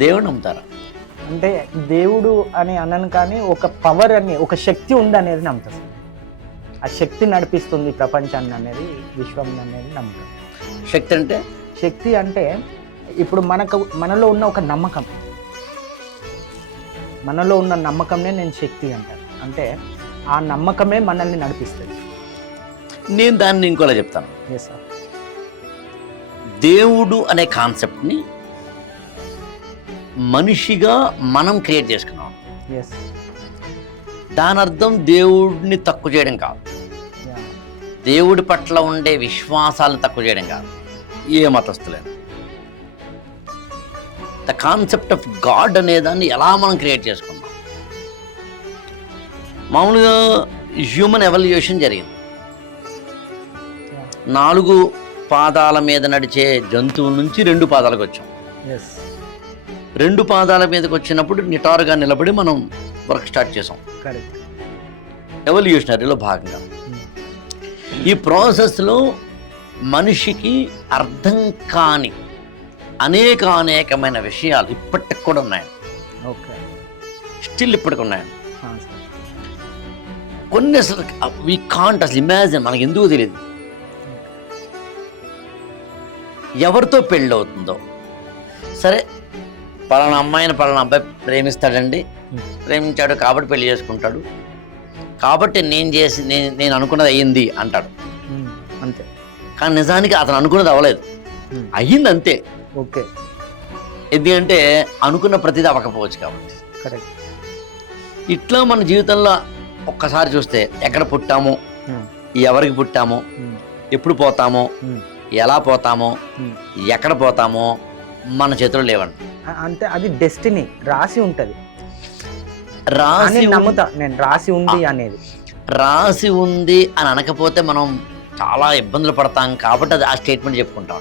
దేవుడు నమ్ముతారా? అంటే దేవుడు అని అనను, కానీ ఒక పవర్ అని, ఒక శక్తి ఉంది అనేది నమ్ముతా సార్. ఆ శక్తి నడిపిస్తుంది ప్రపంచాన్ని అనేది, విశ్వం అనేది నమ్ముతాం. శక్తి అంటే? శక్తి అంటే ఇప్పుడు మనలో ఉన్న ఒక నమ్మకం, మనలో ఉన్న నమ్మకంనే నేను శక్తి అంటాను. అంటే ఆ నమ్మకమే మనల్ని నడిపిస్తుంది. నేను దాన్ని ఇంకోలా చెప్తాను. Yes sir. దేవుడు అనే కాన్సెప్ట్ని మనిషిగా మనం క్రియేట్ చేసుకున్నాం. ఎస్. దాని అర్థం దేవుడిని తక్కువ చేయడం కాదు, దేవుడి పట్ల ఉండే విశ్వాసాలను తక్కువ చేయడం కాదు, ఏ మతస్థులేదు. ద కాన్సెప్ట్ ఆఫ్ గాడ్ అనే దాన్ని ఎలా మనం క్రియేట్ చేసుకున్నాం. మామూలుగా హ్యూమన్ ఎవల్యూషన్ జరిగింది. 4 పాదాల మీద నడిచే జంతువుల నుంచి 2 పాదాలకు వచ్చాం. ఎస్. 2 పాదాల మీదకి వచ్చినప్పుడు నిటారుగా నిలబడి మనం వర్క్ స్టార్ట్ చేసాం. కరెక్ట్. ఎవల్యూషనరీలో భాగంగా ఈ ప్రాసెస్లో మనిషికి అర్థం కాని అనేకమైన విషయాలు ఇప్పటికి కూడా ఉన్నాయండి. ఓకే. స్టిల్ ఇప్పటికి ఉన్నాయండి. కొన్ని అసలు వీ కాంట్ అసలు ఇమాజిన్, మనకి ఎందుకు తెలియదు. ఎవరితో పెళ్ళి అవుతుందో సరే, పలానా అమ్మాయిని పలానా అబ్బాయి ప్రేమిస్తాడండి, ప్రేమించాడు కాబట్టి పెళ్లి చేసుకుంటాడు, కాబట్టి నేను అనుకున్నది అయ్యింది అంటాడు. అంతే. కానీ నిజానికి అతను అనుకున్నది అవ్వలేదు, అయ్యింది అంతే. ఓకే. ఎందుకంటే అనుకున్న ప్రతిదీ అవ్వకపోవచ్చు కాబట్టి. కరెక్ట్. ఇట్లా మన జీవితంలో ఒక్కసారి చూస్తే ఎక్కడ పుట్టామో, ఎవరికి పుట్టామో, ఎప్పుడు పోతామో, ఎలా పోతామో, ఎక్కడ పోతామో మన చేతిలో లేవండి. అంటే అది డెస్టినీ, రాసి ఉంటుంది. రాసి నమ్ముతా నేను, రాసి ఉంది అనేది. రాసి ఉంది అని అనకపోతే మనం చాలా ఇబ్బందులు పడతాం కాబట్టి అది ఆ స్టేట్మెంట్ చెప్పుకుంటాం.